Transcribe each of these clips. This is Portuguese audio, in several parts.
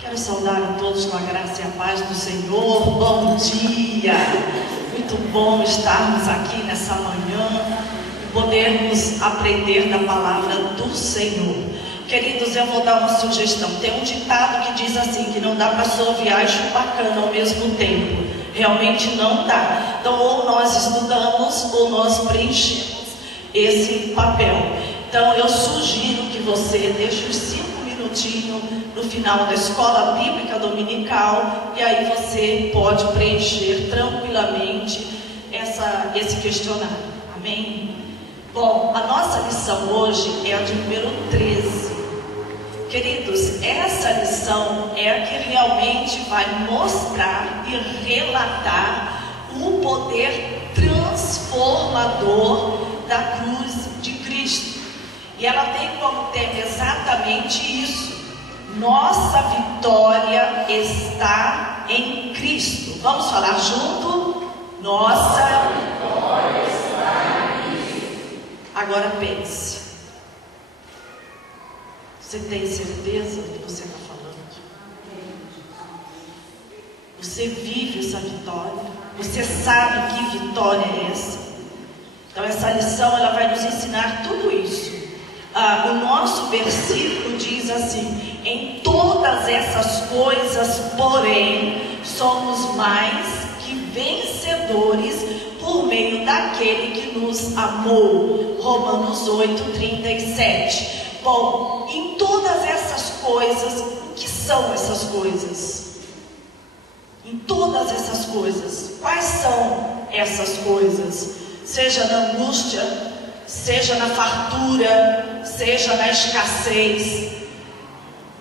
Quero saudar a todos com a graça e a paz do Senhor. Bom dia! Muito bom estarmos aqui nessa manhã e podermos aprender da palavra do Senhor. Queridos, eu vou dar uma sugestão. Tem um ditado que diz assim, que não dá para assoviar e chupar cana ao mesmo tempo. Realmente não dá. Então, ou nós estudamos, ou nós preenchemos esse papel. Então, eu sugiro que você deixe os 5 minutinhos no final da escola bíblica dominical, e aí você pode preencher tranquilamente esse questionário. Amém? Bom, a nossa lição hoje é a de número 13. Queridos, essa lição é a que realmente vai mostrar e relatar o poder transformador da cruz de Cristo. E ela tem como tema exatamente isso: nossa vitória está em Cristo. Vamos falar junto? Nossa vitória está em Cristo. Agora pense. Você tem certeza do que você está falando? Você vive essa vitória? Você sabe que vitória é essa? Então essa lição ela vai nos ensinar tudo isso. O nosso versículo diz assim: em todas essas coisas, porém, somos mais que vencedores por meio daquele que nos amou. Romanos 8:37. Bom, em todas essas coisas, o que são essas coisas? Em todas essas coisas, quais são essas coisas? Seja na angústia, seja na fartura, seja na escassez,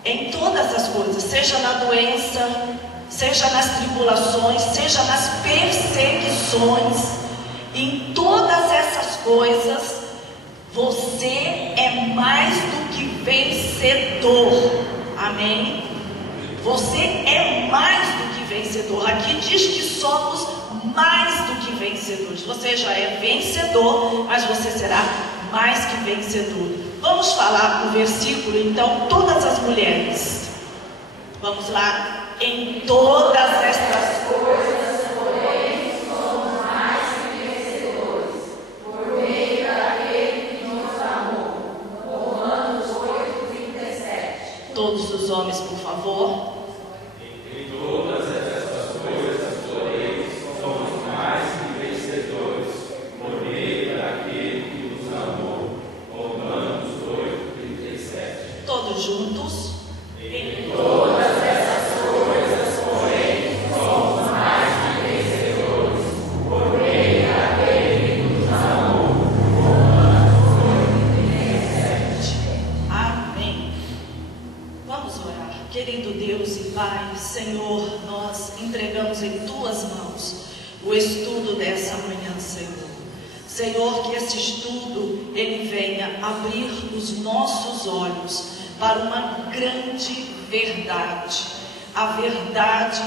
em todas as coisas, seja na doença, seja nas tribulações, seja nas perseguições, em todas essas coisas, você é mais do que vencedor. Amém? Você é mais do que vencedor. Aqui diz que somos mais do que vencedores. Você já é vencedor, mas você será mais que vencedor. Vamos falar o versículo, então, todas as mulheres. Vamos lá. Em todas estas coisas, porém, somos mais que vencedores, por meio daquele que nos amou. Romanos 8:37. Todos os homens, por favor. Em todas estas coisas, porém, somos mais que vencedores, por meio daquele que nos amou. Romanos 8:37. Todos juntos. Em todas essas coisas, porém, somos mais que vencedores, por meio daquele que nos amou. Romanos 8:37. Amém. Vamos orar. Querido Deus e Pai, Senhor, nós entregamos em Tuas mãos o estudo dessa manhã, Senhor. Senhor, que esse estudo, ele venha abrir os nossos olhos para uma grande verdade, a verdade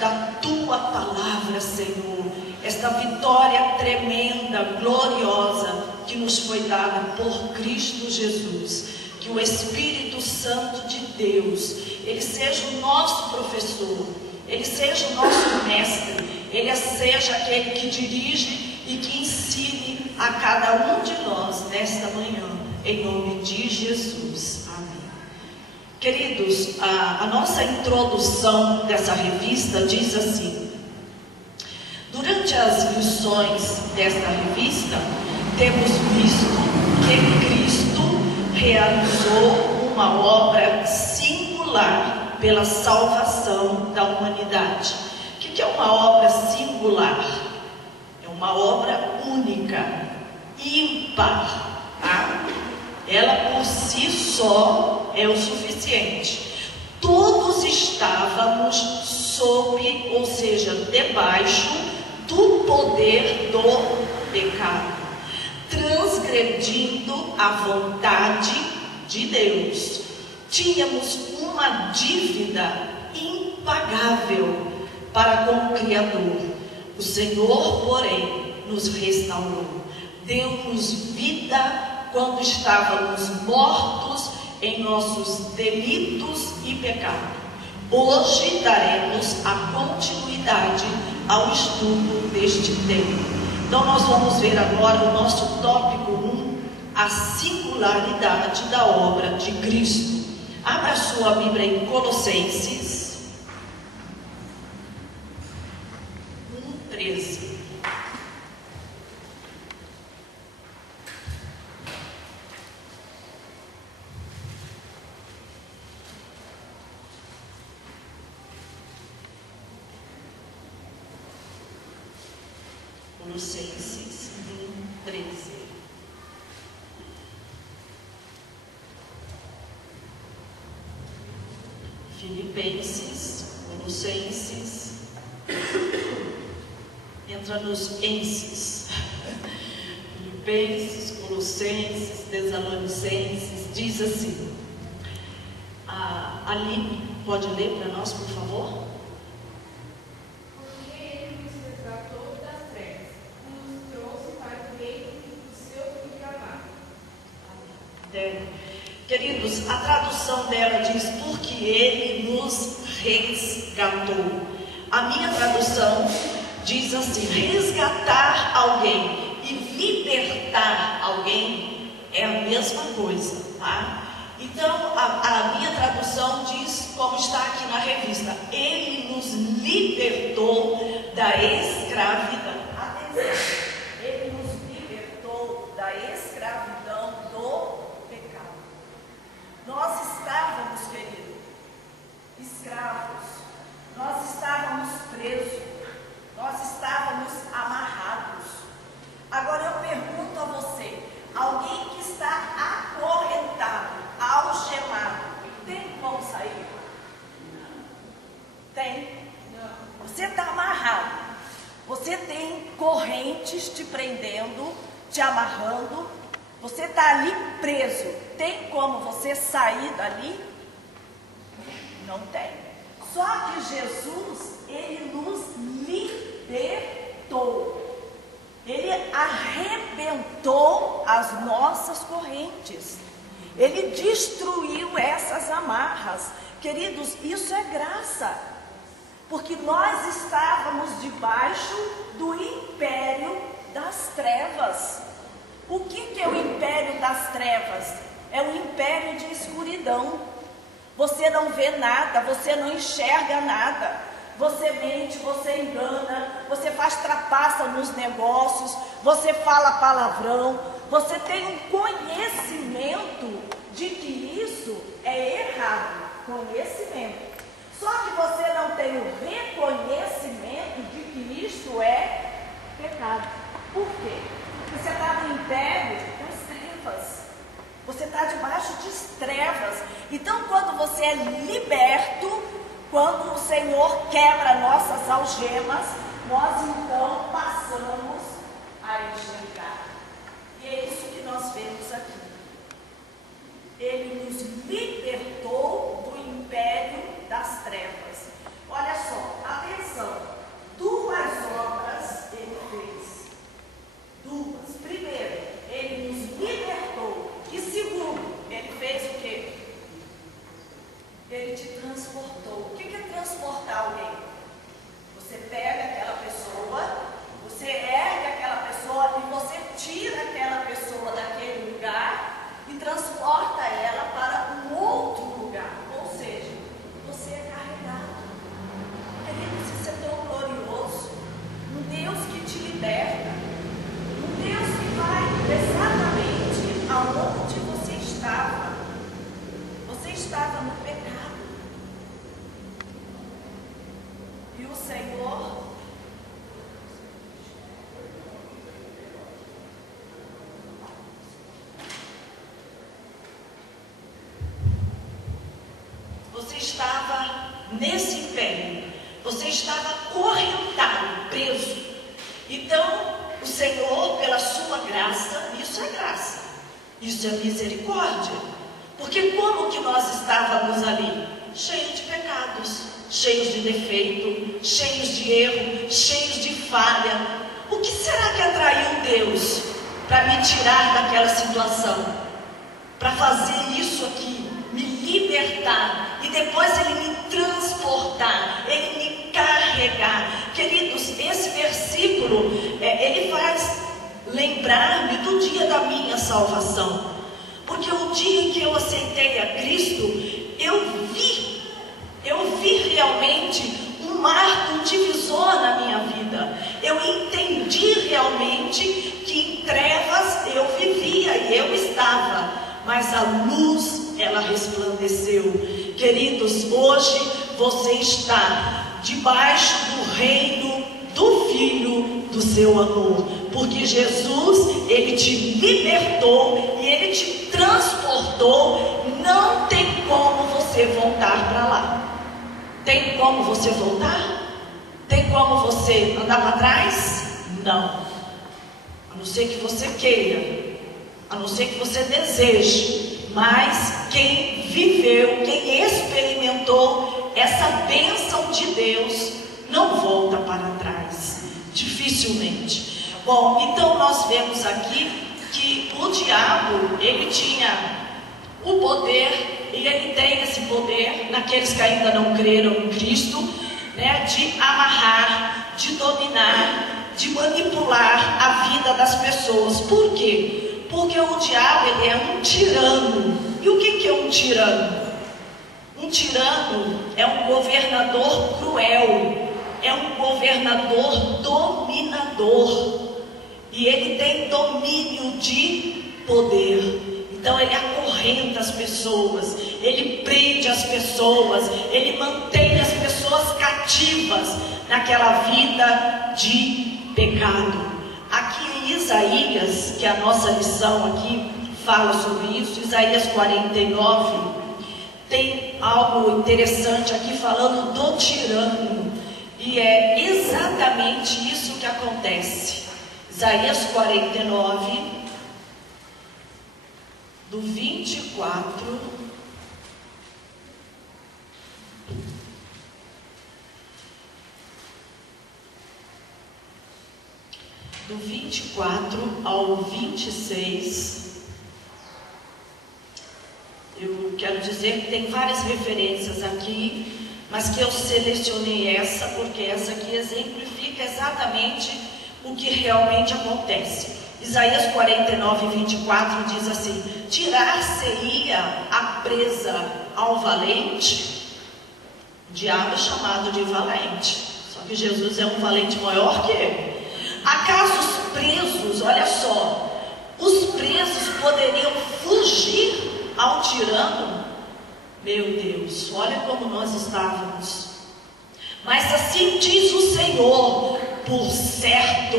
da Tua palavra, Senhor. Esta vitória tremenda, gloriosa, que nos foi dada por Cristo Jesus. Que o Espírito Santo de Deus, ele seja o nosso professor, ele seja o nosso mestre, ele seja aquele que dirige e que ensine a cada um de nós nesta manhã, em nome de Jesus. Amém. Queridos, a nossa introdução dessa revista diz assim: durante as lições desta revista, temos visto que Cristo realizou uma obra singular pela salvação da humanidade. O que é uma obra singular? É uma obra única, ímpar, tá? Ela por si só é o suficiente. Todos estávamos sob, ou seja, debaixo do poder do pecado, transgredindo a vontade de Deus. Tínhamos uma dívida impagável para com o Criador. O Senhor, porém, nos restaurou. deu-nos vida quando estávamos mortos em nossos delitos e pecados. Hoje daremos a continuidade ao estudo deste tema. Então nós vamos ver agora o nosso tópico 1, a singularidade da obra de Cristo. Abra sua Bíblia em Colossenses 1:13. Colossenses 1:13. Filipenses, Colossenses, entra nos enses. Filipenses, Colossenses, Tessalonicenses, diz assim. A Aline, pode ler para nós, por favor? Porque ele nos resgatou das trevas e nos trouxe para o reino do seu Filho amado. Queridos, a tradução dela diz, porque ele nos resgatou. A minha tradução diz assim, resgatar alguém e libertar alguém é a mesma coisa, tá? Então, a minha tradução diz, como está aqui na revista, ele nos libertou da escravidão. Atenção, ele nos libertou da escravidão do pecado. Nós estávamos, querido, escravos, nós estávamos presos, nós estávamos amarrados. Agora eu pergunto a você, alguém que está acorrentado, algemado, tem como sair? Tem. Você está amarrado, você tem correntes te prendendo, te amarrando, você está ali preso. Tem como você sair dali? Não tem. Só que Jesus, ele nos libertou. Ele arrebentou as nossas correntes. Ele destruiu essas amarras. Queridos, isso é graça. Porque nós estávamos debaixo do império das trevas. O que é o império das trevas? É um império de escuridão. Você não vê nada, você não enxerga nada. Você mente, você engana, você faz trapaça nos negócios, você fala palavrão, você tem um conhecimento de que isso é errado. Conhecimento. Só que você não tem o reconhecimento de que isto é pecado. Por quê? Porque você está no império das trevas. Você está debaixo de trevas. Então, quando você é liberto, quando o Senhor quebra nossas algemas, nós então passamos a enxergar. E é isso que nós vemos aqui. Ele nos libertou do império das trevas. Olha só, atenção. 2 obras ele fez. 2. Primeiro, ele nos libertou. E segundo, ele fez o quê? Ele te transportou. O que é transportar alguém? Você pega aquela pessoa, você ergue aquela pessoa e você tira aquela pessoa daquele lugar e transporta ela para um outro lugar. Ou seja, você é carregado. Queridos, isso é tão glorioso. Um Deus que te liberta. Um Deus que vai exatamente aonde você estava. Você estava no pecado. E o Senhor você estava nesse império, você estava acorrentado, preso. Então, o Senhor, pela sua graça, isso é graça, isso é misericórdia. Porque como que nós estávamos ali? Cheios de pecados, cheios de defeito, cheios de erro, cheios de falha. O que será que atraiu Deus? para me tirar daquela situação, para fazer isso aqui, me libertar, e depois Ele me transportar, Ele me carregar. Queridos, esse versículo, ele faz lembrar-me do dia da minha salvação, porque o dia que eu aceitei a Cristo, eu vi realmente um marco, um divisor na minha vida. Eu entendi realmente que em trevas eu vivia e eu estava, mas a luz, ela resplandeceu. Queridos, hoje você está debaixo do reino do Filho do seu amor, porque Jesus, Ele te libertou e Ele te transportou. Não tem como você voltar para lá. Tem como você voltar? Tem como você andar para trás? Não. A não ser que você queira, a não ser que você deseje. Mas quem viveu, quem experimentou essa bênção de Deus, não volta para trás, dificilmente. Bom, então nós vemos aqui que o diabo, ele tinha o poder, e ele tem esse poder naqueles que ainda não creram em Cristo, né, de amarrar, de dominar, de manipular a vida das pessoas. Por quê? Porque o diabo, ele é um tirano. E o que é um tirano? Um tirano é um governador cruel, é um governador dominador, e ele tem domínio de poder. Então ele acorrenta as pessoas, ele prende as pessoas, ele mantém as pessoas cativas naquela vida de pecado. Aqui em Isaías, que é a nossa lição aqui fala sobre isso, Isaías 49, tem algo interessante aqui falando do tirano, e é exatamente isso que acontece. Isaías 49, do 24 ao 26, eu quero dizer que tem várias referências aqui, mas que eu selecionei essa, porque essa aqui exemplifica exatamente o que realmente acontece. Isaías 49, 24 diz assim: tirar-se-ia a presa ao valente. O diabo é chamado de valente, só que Jesus é um valente maior que ele. Acaso os presos, olha só, os presos poderiam fugir ao tirano? Meu Deus, olha como nós estávamos. Mas assim diz o Senhor: por certo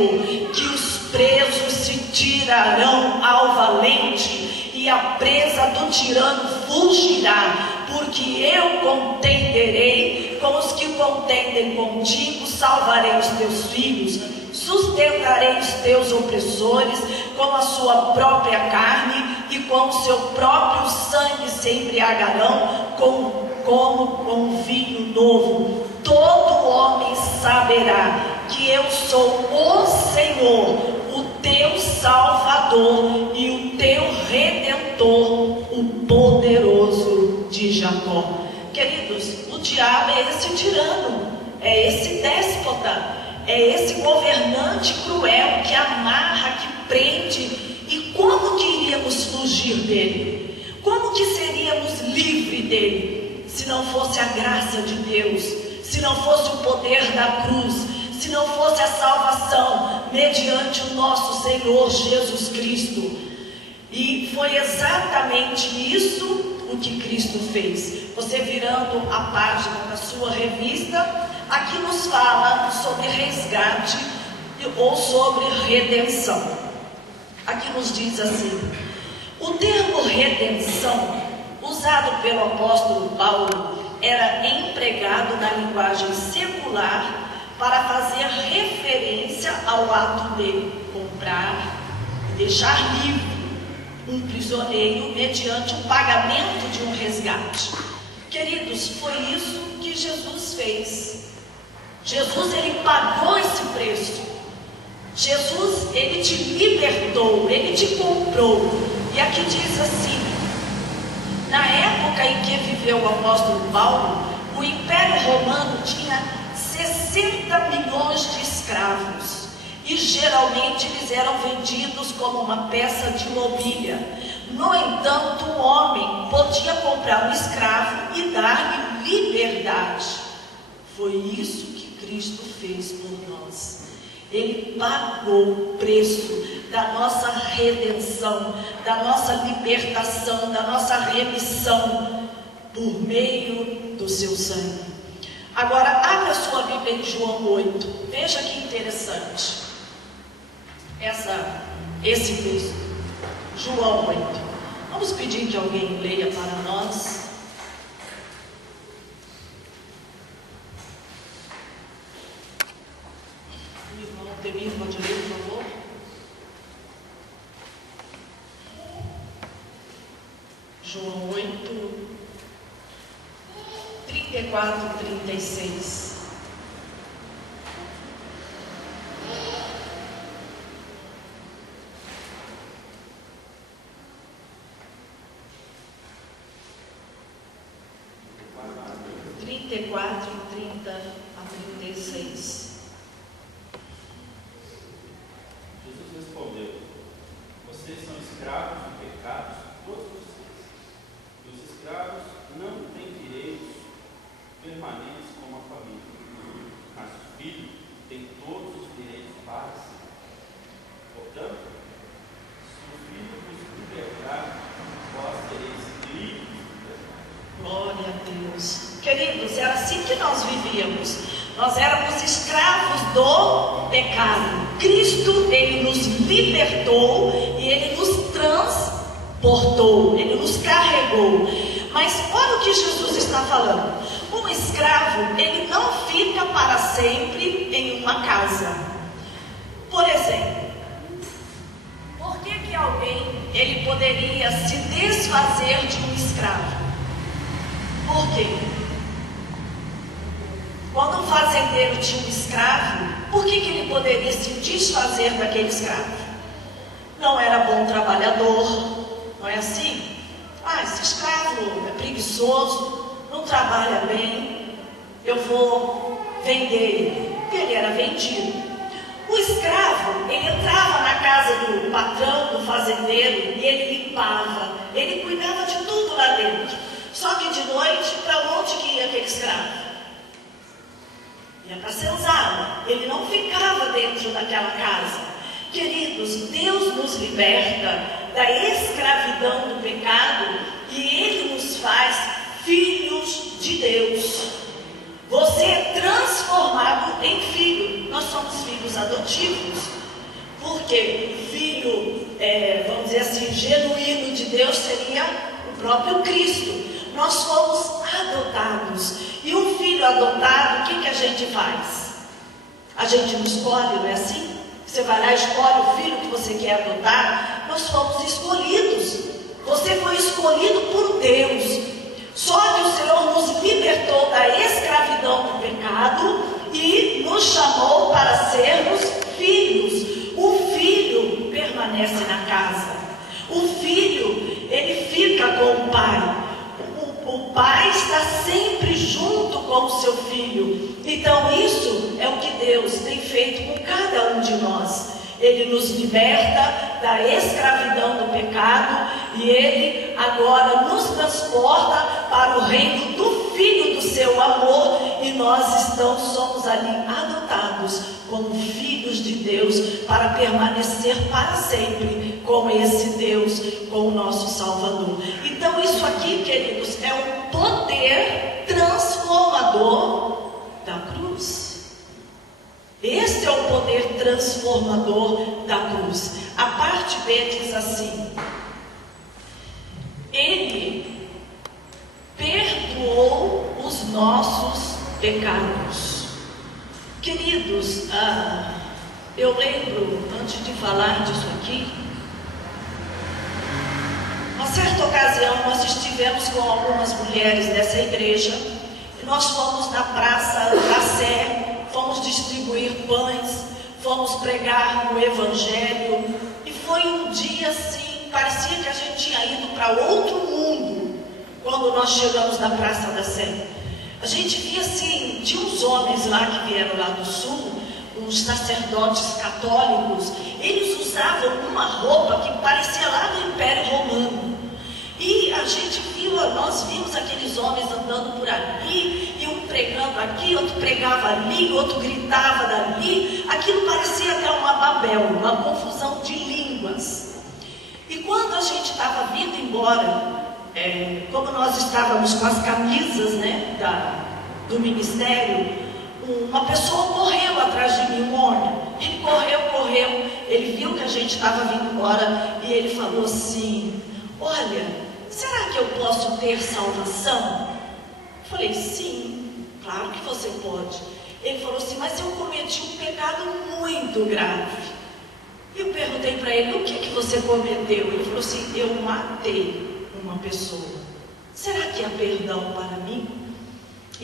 que os presos se tirarão ao valente, e a presa do tirano fugirá, porque eu contenderei com os que contendem contigo, salvarei os teus filhos, sustentarei os teus opressores com a sua própria carne, e com o seu próprio sangue se embriagarão como com vinho novo. Todo homem saberá que eu sou o Senhor, o teu Salvador e o teu Redentor, o poderoso de Jacó. Queridos, o diabo é esse tirano, é esse déspota, é esse governante cruel que amarra, que prende. E como que iríamos fugir dele? Como que seríamos livres dele, se não fosse a graça de Deus, se não fosse o poder da cruz, se não fosse a salvação mediante o nosso Senhor Jesus Cristo? E foi exatamente isso o que Cristo fez. Você virando a página da sua revista, aqui nos fala sobre resgate ou sobre redenção. Aqui nos diz assim: o termo redenção, usado pelo apóstolo Paulo, era empregado na linguagem secular para fazer referência ao ato de comprar e deixar livre um prisioneiro mediante o pagamento de um resgate. Queridos, foi isso que Jesus fez. Jesus, ele pagou esse preço. Jesus, ele te libertou, ele te comprou. E aqui diz assim: na época em que viveu o apóstolo Paulo, o Império Romano tinha 60 milhões de escravos. E geralmente eles eram vendidos como uma peça de mobília. No entanto, o homem podia comprar um escravo e dar-lhe liberdade. Foi isso que Cristo fez por nós. Ele pagou o preço da nossa redenção, da nossa libertação, da nossa remissão, por meio do seu sangue. Agora, abra sua Bíblia em João 8. Veja que interessante esse texto. João 8. Vamos pedir que alguém leia para nós. O irmão Temir, pode ler, por favor? João 8, 34 e 36. E 30 a 36. Jesus respondeu: vocês são escravos de pecados, todos vocês. E os escravos não têm direitos permanentes como a família, mas o filho tem todos os direitos para si. Portanto, se o filho vos libertar, vós sereis livres de pecado. Glória a Deus. Queridos, era assim que nós vivíamos. Nós éramos escravos do pecado. Cristo, ele nos libertou e ele nos transportou, ele nos carregou. Mas olha o que Jesus está falando. Um escravo, ele não fica para sempre em uma casa. Por exemplo, por que alguém ele poderia se desfazer de um escravo? Por quê? Quando um fazendeiro tinha um escravo, por que ele poderia se desfazer daquele escravo? Não era bom trabalhador, não é assim? Esse escravo é preguiçoso, não trabalha bem, eu vou vender ele. Ele era vendido. O escravo, ele entrava na casa do patrão, do fazendeiro, e ele limpava, ele cuidava de tudo lá dentro. Só que de noite, para onde que ia aquele escravo? Ia para a senzala. Ele não ficava dentro daquela casa. Queridos, Deus nos liberta da escravidão do pecado e Ele nos faz filhos de Deus. Você é transformado em filho. Nós somos filhos adotivos. Porque filho, vamos dizer assim, genuíno de Deus seria o próprio Cristo. Nós fomos adotados. E um filho adotado, o que a gente faz? A gente não escolhe, não é assim? Você vai lá e escolhe o filho que você quer adotar. Nós fomos escolhidos. Você foi escolhido por Deus. Só que o Senhor nos libertou da escravidão do pecado e nos chamou para sermos filhos. O filho permanece na casa. O filho, ele fica com o pai. O pai está sempre junto com o seu filho. Então isso é o que Deus tem feito com cada um de nós. Ele nos liberta da escravidão do pecado e Ele agora nos transporta para o reino do Filho do seu amor e nós somos ali adotados como filhos de Deus para permanecer para sempre com esse Deus, com o nosso Salvador. Então isso aqui, queridos, é um poder transformador da cruz. Este é o poder transformador da cruz. A parte B diz assim: Ele perdoou os nossos pecados. Queridos, eu lembro, antes de falar disso aqui, uma certa ocasião nós estivemos com algumas mulheres dessa igreja e nós fomos na Praça da Sé, fomos distribuir pães, fomos pregar no Evangelho, e foi um dia assim, parecia que a gente tinha ido para outro mundo, quando nós chegamos na Praça da Sé. A gente via assim, tinha uns homens lá que vieram lá do sul, uns sacerdotes católicos, eles usavam uma roupa que parecia lá do Império Romano. E a gente viu, nós vimos aqueles homens andando por ali, e um pregando aqui, outro pregava ali, outro gritava dali. Aquilo parecia até uma Babel, uma confusão de línguas. E quando a gente estava vindo embora, como nós estávamos com as camisas, né, do ministério, uma pessoa correu atrás de mim, um homem. Ele correu, ele viu que a gente estava vindo embora e ele falou assim: olha, será que eu posso ter salvação? Eu falei: sim, claro que você pode. Ele falou assim: mas eu cometi um pecado muito grave. Eu perguntei para ele: o que você cometeu? Ele falou assim: eu matei uma pessoa. Será que há perdão para mim?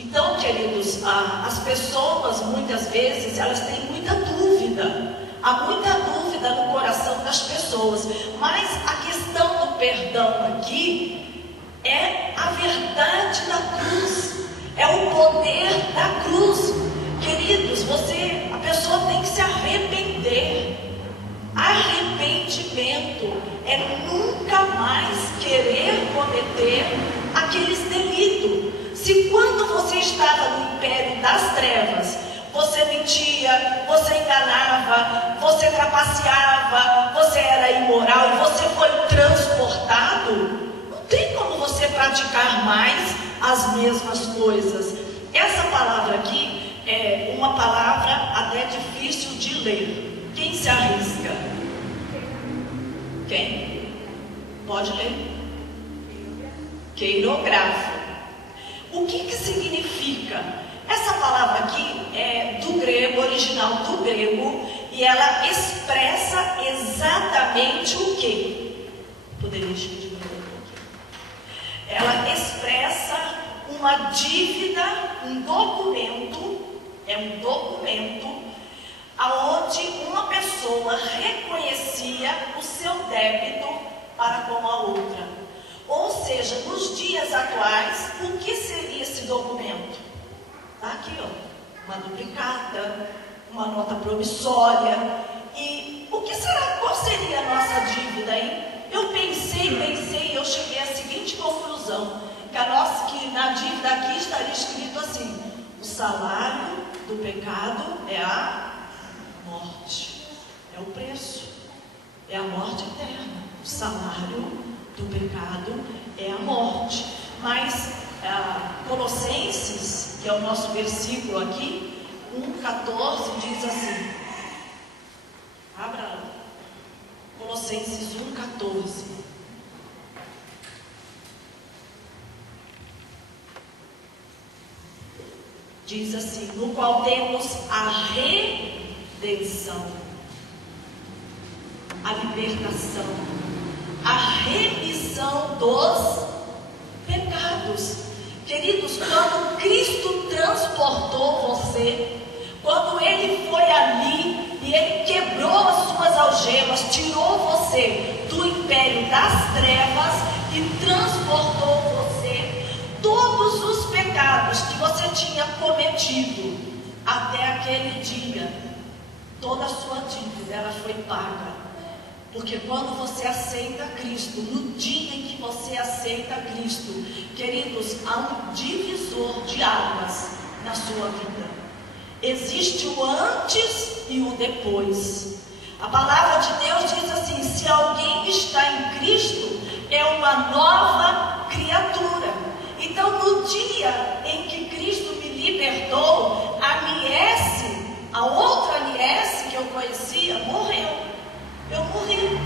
Então, queridos, as pessoas muitas vezes elas têm muita dúvida. Há muita dúvida no coração das pessoas. Mas a questão do perdão aqui é a verdade da cruz. É o poder da cruz. Queridos, a pessoa tem que se arrepender. Arrependimento é nunca mais querer cometer aqueles delitos. Se quando você estava no império das trevas, você mentia, você enganava, você trapaceava, você era imoral e você foi transportado, não tem como você praticar mais as mesmas coisas. Essa palavra aqui é uma palavra até difícil de ler. Quem se arrisca? Quem? Pode ler. Queirográfico. O que significa? Essa palavra aqui é do grego, original do grego, e ela expressa exatamente o quê? Poderia escrever um pouquinho. Ela expressa uma dívida, um documento, é um documento aonde uma pessoa reconhecia o seu débito para com a outra. Ou seja, nos dias atuais, o que seria esse documento? Está aqui, ó, uma duplicata, uma nota promissória. E o que será? Qual seria a nossa dívida, hein? Eu pensei, eu cheguei à seguinte conclusão, que na dívida aqui estaria escrito assim: o salário do pecado é a morte, é o preço, é a morte eterna. O salário do pecado é a morte. Mas Colossenses, que é o nosso versículo aqui, 1,14, diz assim, abra lá, Colossenses 1,14. Diz assim: no qual temos a redenção, a libertação, a remissão dos pecados. Queridos, quando Cristo transportou você, quando Ele foi ali e Ele quebrou as suas algemas, tirou você do império das trevas e transportou você, todos os pecados que você tinha cometido até aquele dia, toda a sua dívida ela foi paga. Porque quando você aceita Cristo, no dia em que você aceita Cristo, queridos, há um divisor de águas na sua vida. Existe o antes e o depois. A palavra de Deus diz assim: se alguém está em Cristo, é uma nova criatura. Então, no dia em que Cristo me libertou, a outra Aniesse que eu conhecia, morreu. Eu morri.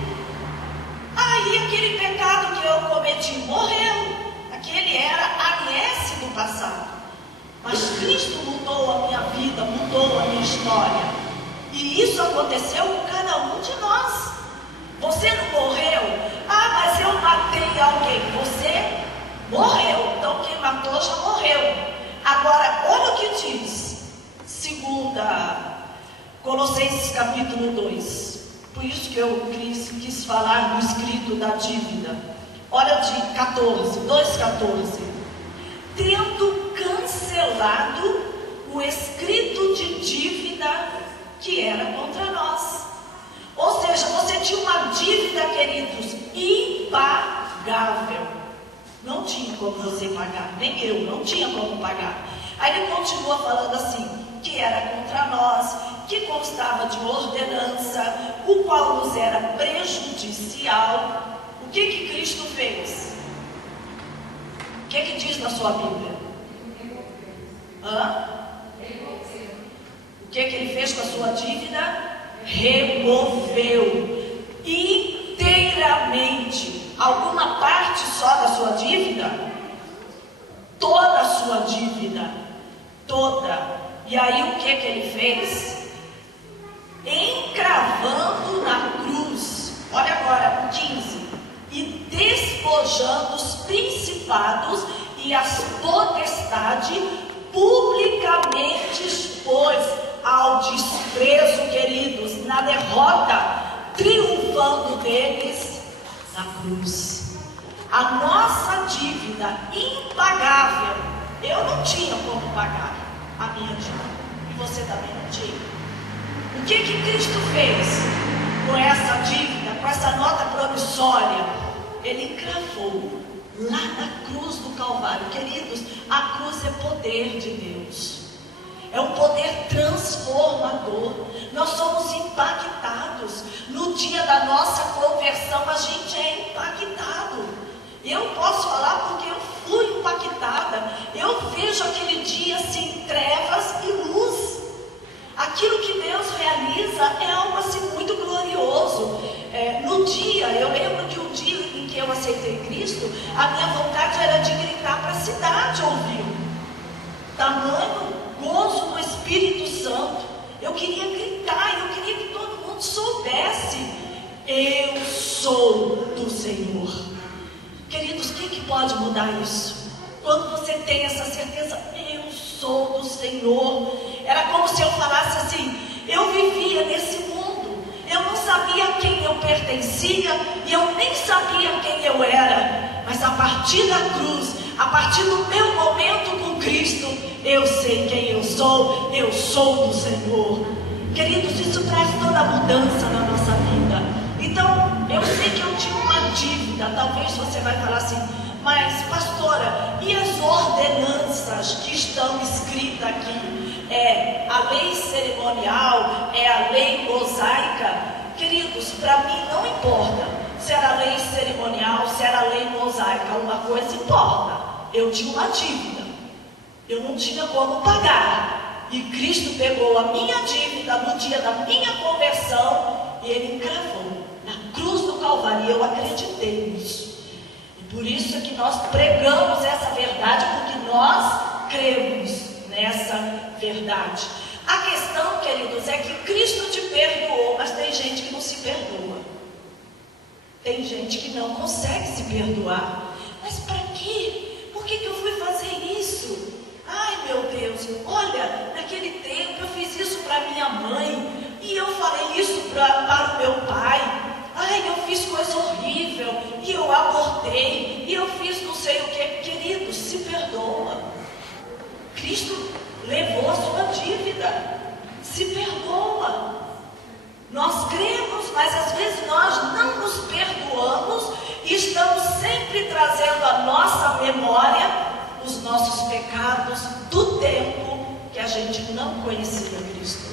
Aí aquele pecado que eu cometi morreu. Aquele era a Aniesse do passado. Mas Cristo mudou a minha vida, mudou a minha história. E isso aconteceu com cada um de nós. Você não morreu? Ah, mas eu matei alguém. Você morreu. Então quem matou já morreu. Agora, olha o que diz. Colossenses Colossenses capítulo 2. Por isso que eu quis falar do escrito da dívida. Olha de 2,14. Tendo cancelado o escrito de dívida que era contra nós. Ou seja, você tinha uma dívida, queridos, impagável. Não tinha como você pagar, nem eu, não tinha como pagar. Aí ele continua falando assim, que era contra nós, que constava de ordenança, o qual nos era prejudicial. O que Cristo fez? O que diz na sua Bíblia? O que ele fez com a sua dívida? Removeu inteiramente. Alguma parte só da sua dívida? Toda a sua dívida. Toda. E aí o que ele fez? Encravando na cruz. Olha agora, o 15. E despojando os principados e as potestades, publicamente expôs ao desprezo, queridos, na derrota, triunfando deles na cruz. A nossa dívida impagável, eu não tinha como pagar a minha dívida, e você também não tinha. O que Cristo fez com essa dívida, com essa nota promissória? Ele encravou lá na cruz do Calvário. Queridos, a cruz é poder de Deus. É um poder transformador. Nós somos impactados. No dia da nossa conversão, a gente é impactado. Eu posso falar porque eu fui impactada. Eu vejo aquele dia assim, trevas e luz. Aquilo que Deus realiza é algo assim muito glorioso. No dia, eu lembro que o dia em que eu aceitei Cristo, a minha vontade era de gritar para a cidade ouvir. Tamanho gozo no Espírito Santo. Eu queria gritar, eu queria que todo mundo soubesse: eu sou do Senhor. Queridos, quem que pode mudar isso? Quando você tem essa certeza, eu sou do Senhor. Era como se eu falasse assim: eu vivia nesse mundo, eu não sabia a quem eu pertencia e eu nem sabia quem eu era, mas a partir da cruz, a partir do meu momento com Cristo, eu sei quem eu sou do Senhor. Queridos, isso traz toda a mudança na nossa vida. Então, eu sei que eu tinha uma dívida. Talvez você vai falar assim: mas pastora, e as ordenanças que estão escritas aqui? É a lei cerimonial, é a lei mosaica? Queridos, para mim não importa se era lei cerimonial, se era lei mosaica. Uma coisa importa: eu tinha uma dívida, eu não tinha como pagar, e Cristo pegou a minha dívida no dia da minha conversão e Ele encravou na cruz do Calvário. E eu acreditei nisso, e por isso é que nós pregamos essa verdade, porque nós cremos nessa verdade. A questão, queridos, é que Cristo te perdoou, mas tem gente que não se perdoa. Tem gente que não consegue se perdoar. Mas para quê? Por que eu fui fazer isso? Ai, meu Deus, olha, naquele tempo eu fiz isso para minha mãe, e eu falei isso para o meu pai. Ai, eu fiz coisa horrível, e eu abortei, e eu fiz não sei o que. Queridos, se perdoa. Cristo levou a sua dívida. Se perdoa. Nós cremos, mas às vezes nós não nos perdoamos e estamos sempre trazendo à nossa memória os nossos pecados do tempo que a gente não conhecia Cristo.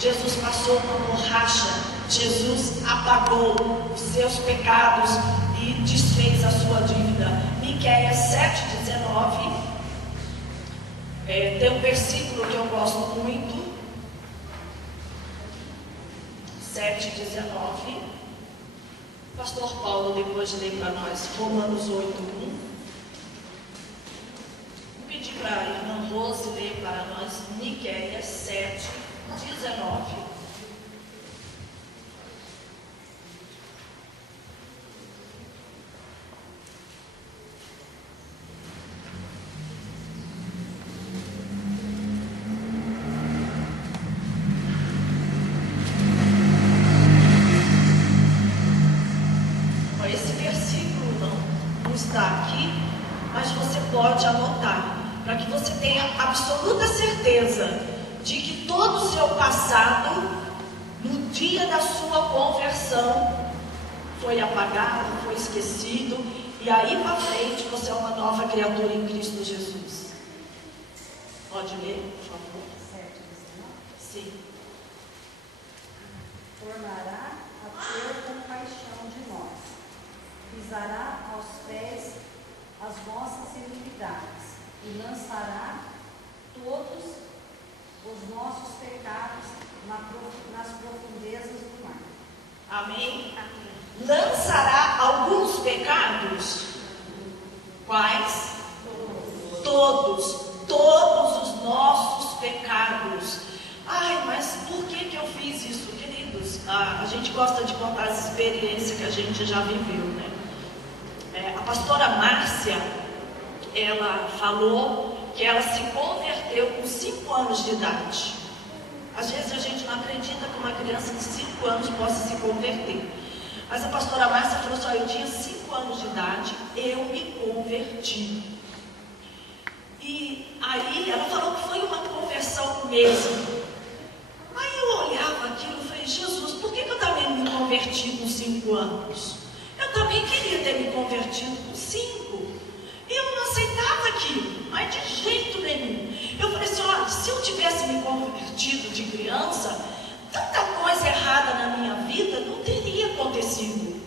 Jesus passou uma borracha, Jesus apagou os seus pecados e desfez a sua dívida. Miqueias 7,19. Tem um versículo que eu gosto muito, 7,19. Pastor Paulo depois lê para nós Romanos 8,1. Vou pedir para a irmã Rose ler para nós Miqueias 7,19. versículo não está aqui, mas você pode anotar, para que você tenha absoluta certeza de que todo o seu passado, no dia da sua conversão, foi apagado, foi esquecido, e aí para frente você é uma nova criatura em Cristo Jesus. Pode ler, por favor? Certo, 19. Sim. Tornará a ter compaixão de nós, pisará aos pés as nossas iniquidades e lançará todos os nossos pecados nas profundezas do mar. Amém? Lançará alguns pecados? Quais? Todos os nossos pecados. Ai, mas por que eu fiz isso, queridos? A gente gosta de contar as experiências que a gente já viveu, né? A pastora Márcia, ela falou que ela se converteu com 5 anos de idade. Às vezes a gente não acredita que uma criança de 5 anos possa se converter. Mas a pastora Márcia falou assim: eu tinha 5 anos de idade, eu me converti. E aí ela falou que foi uma conversão mesmo. Aí eu olhava aquilo e falei: Jesus, por que eu também me converti com 5 anos? Eu também queria ter me convertido com 5. Eu não aceitava aquilo, mas de jeito nenhum. Eu falei assim: olha, se eu tivesse me convertido de criança, tanta coisa errada na minha vida não teria acontecido.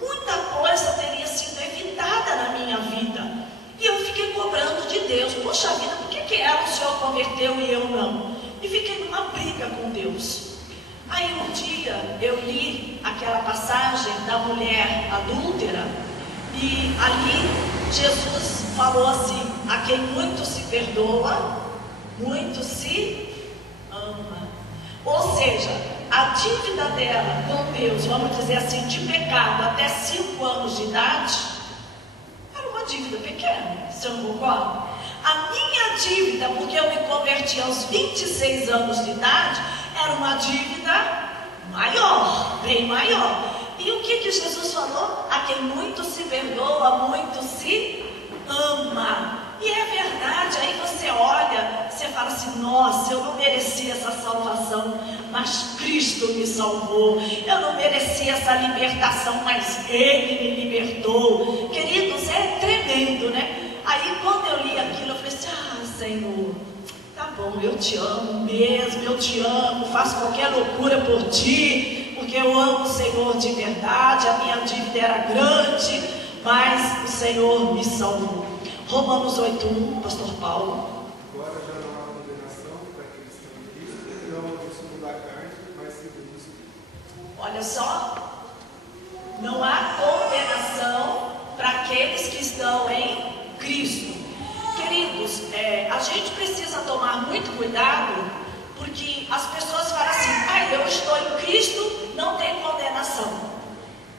Muita coisa teria sido evitada na minha vida. E eu fiquei cobrando de Deus: poxa vida, por que ela, o Senhor converteu e eu não? E fiquei numa briga com Deus. Aí um dia eu li aquela passagem da mulher adúltera, e ali Jesus falou assim: a quem muito se perdoa, muito se ama. Ou seja, a dívida dela com Deus, vamos dizer assim, de pecado até 5 anos de idade, era uma dívida pequena, você não concorda? A minha dívida, porque eu me converti aos 26 anos de idade, era uma dívida maior, bem maior. E o que Jesus falou? A quem muito se perdoa, muito se ama. E é verdade. Aí você olha, você fala assim: nossa, eu não merecia essa salvação, mas Cristo me salvou. Eu não merecia essa libertação, mas Ele me libertou. Queridos, é tremendo, né? Aí quando eu li aquilo, eu falei assim: ah, Senhor, tá bom, eu te amo mesmo, eu te amo, faço qualquer loucura por ti, porque eu amo o Senhor de verdade. A minha dívida era grande, mas o Senhor me salvou. Romanos 8:1, pastor Paulo. Agora já não há condenação para aqueles que estão em Cristo, não no segundo da carne, mas segundo o Espírito. Olha só, não há condenação para aqueles que estão em Cristo. Queridos, a gente precisa tomar muito cuidado, porque as pessoas falam assim: ah, eu estou em Cristo, não tem condenação,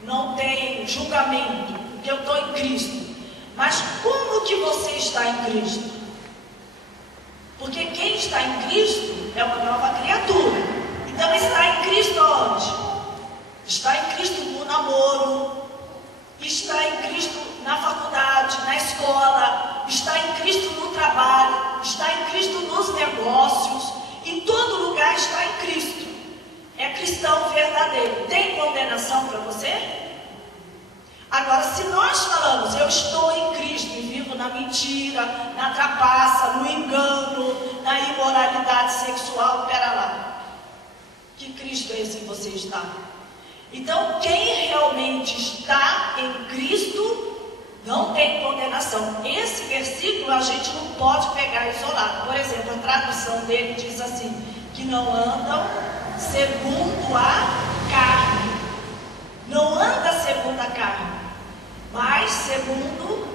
não tem julgamento, porque eu estou em Cristo. Mas como que você está em Cristo? Porque quem está em Cristo é uma nova criatura. Então está em Cristo onde? Está em Cristo no namoro, está em Cristo na faculdade, na escola, está em Cristo no trabalho, está em Cristo nos negócios, em todo lugar está em Cristo. É cristão verdadeiro. Tem condenação para você? Agora, se nós falamos: eu estou em Cristo e vivo na mentira, na trapaça, no engano, na imoralidade sexual, pera lá, que Cristo é esse que você está? Então, quem realmente está em Cristo não tem condenação. Esse versículo a gente não pode pegar isolado. Por exemplo, a tradução dele diz assim: que não andam segundo a carne. Não anda segundo a carne, mas segundo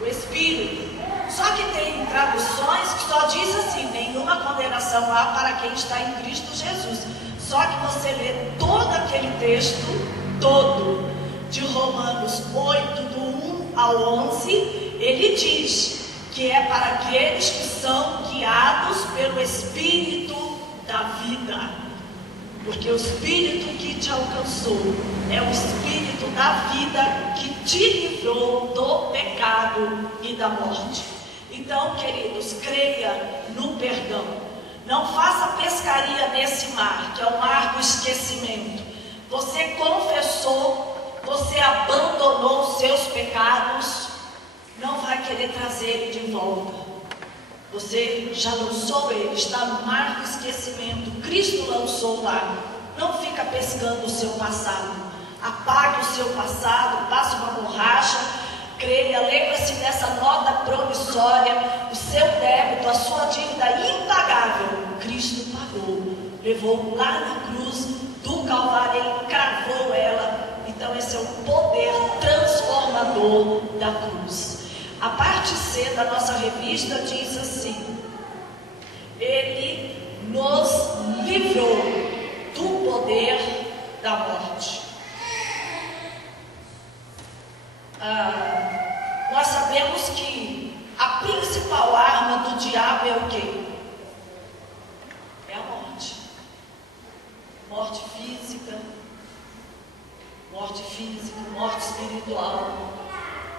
o Espírito. Só que tem traduções que só diz assim: nenhuma condenação há para quem está em Cristo Jesus. Só que você lê todo aquele texto, todo, de Romanos 8, do 1 ao 11, ele diz que é para aqueles que são guiados pelo Espírito da vida. Porque o Espírito que te alcançou é o Espírito Espírito da vida que te livrou do pecado e da morte. Então, queridos, creia no perdão. Não faça pescaria nesse mar, que é o mar do esquecimento. Você confessou, você abandonou os seus pecados, não vai querer trazer ele de volta. Você já lançou ele, está no mar do esquecimento. Cristo lançou lá. Não fica pescando o seu passado. Apague o seu passado, passe uma borracha, creia, lembra-se dessa nota promissória, o seu débito, a sua dívida impagável. Cristo pagou, levou lá na cruz do Calvário, ele cravou ela. Então esse é o poder transformador da cruz. A parte C da nossa revista diz assim: ele nos livrou do poder da morte. Nós sabemos que a principal arma do diabo é o quê? É a morte. Morte física, morte espiritual.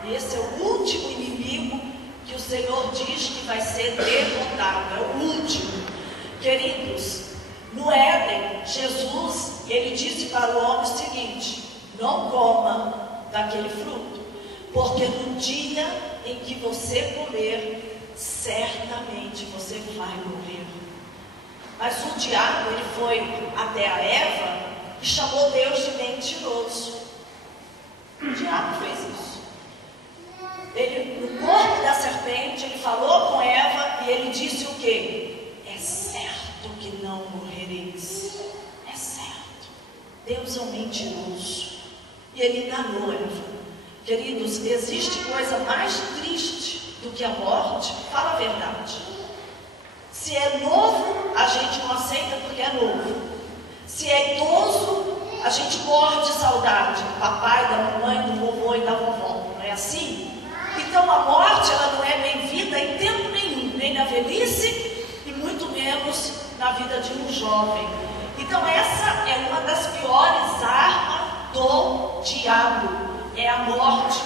E esse é o último inimigo que o Senhor diz que vai ser derrotado. É o último. Queridos, no Éden, Jesus, ele disse para o homem o seguinte: não coma daquele fruto, porque no dia em que você comer, certamente você vai morrer. Mas o diabo, ele foi até a Eva e chamou Deus de mentiroso. O diabo fez isso. Ele, no corpo da serpente, ele falou com Eva e ele disse o quê? É certo que não morrereis. É certo. Deus é um mentiroso. E ele enganou Eva. Queridos, existe coisa mais triste do que a morte? Fala a verdade. Se é novo, a gente não aceita porque é novo. Se é idoso, a gente morre de saudade. Papai, da mamãe, do vovô e da vovó. Não é assim? Então a morte, ela não é bem-vinda em tempo nenhum, nem na velhice e muito menos na vida de um jovem. Então essa é uma das piores armas do diabo, é a morte.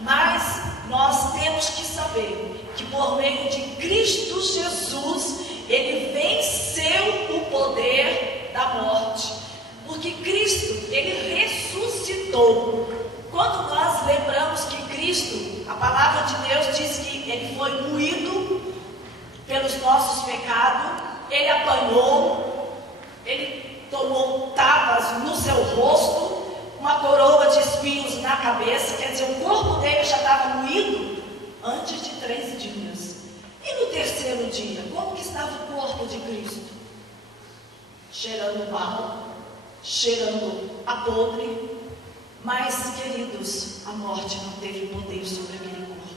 Mas nós temos que saber que por meio de Cristo Jesus, ele venceu o poder da morte. Porque Cristo, ele ressuscitou. Quando nós lembramos que Cristo, a palavra de Deus diz que ele foi moído pelos nossos pecados, ele apanhou, ele tomou tapas no seu rosto, uma coroa de espinhos na cabeça, quer dizer, o corpo dele já estava moído antes de 3 dias. E no terceiro dia, como que estava o corpo de Cristo? Cheirando mal, cheirando a podre. Mas, queridos, a morte não teve poder sobre aquele corpo.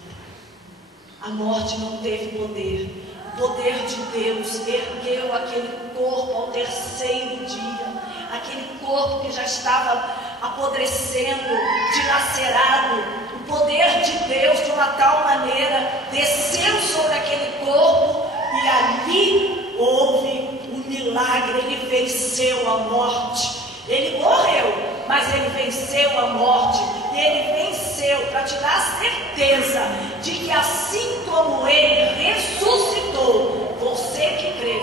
A morte não teve poder. O poder de Deus ergueu aquele corpo ao terceiro dia. Aquele corpo que já estava apodrecendo, dilacerado. O poder de Deus, de uma tal maneira, desceu sobre aquele corpo e ali houve um milagre. Ele venceu a morte. Ele morreu, mas ele venceu a morte. E ele venceu para te dar certeza de que assim como ele ressuscitou, você que crê,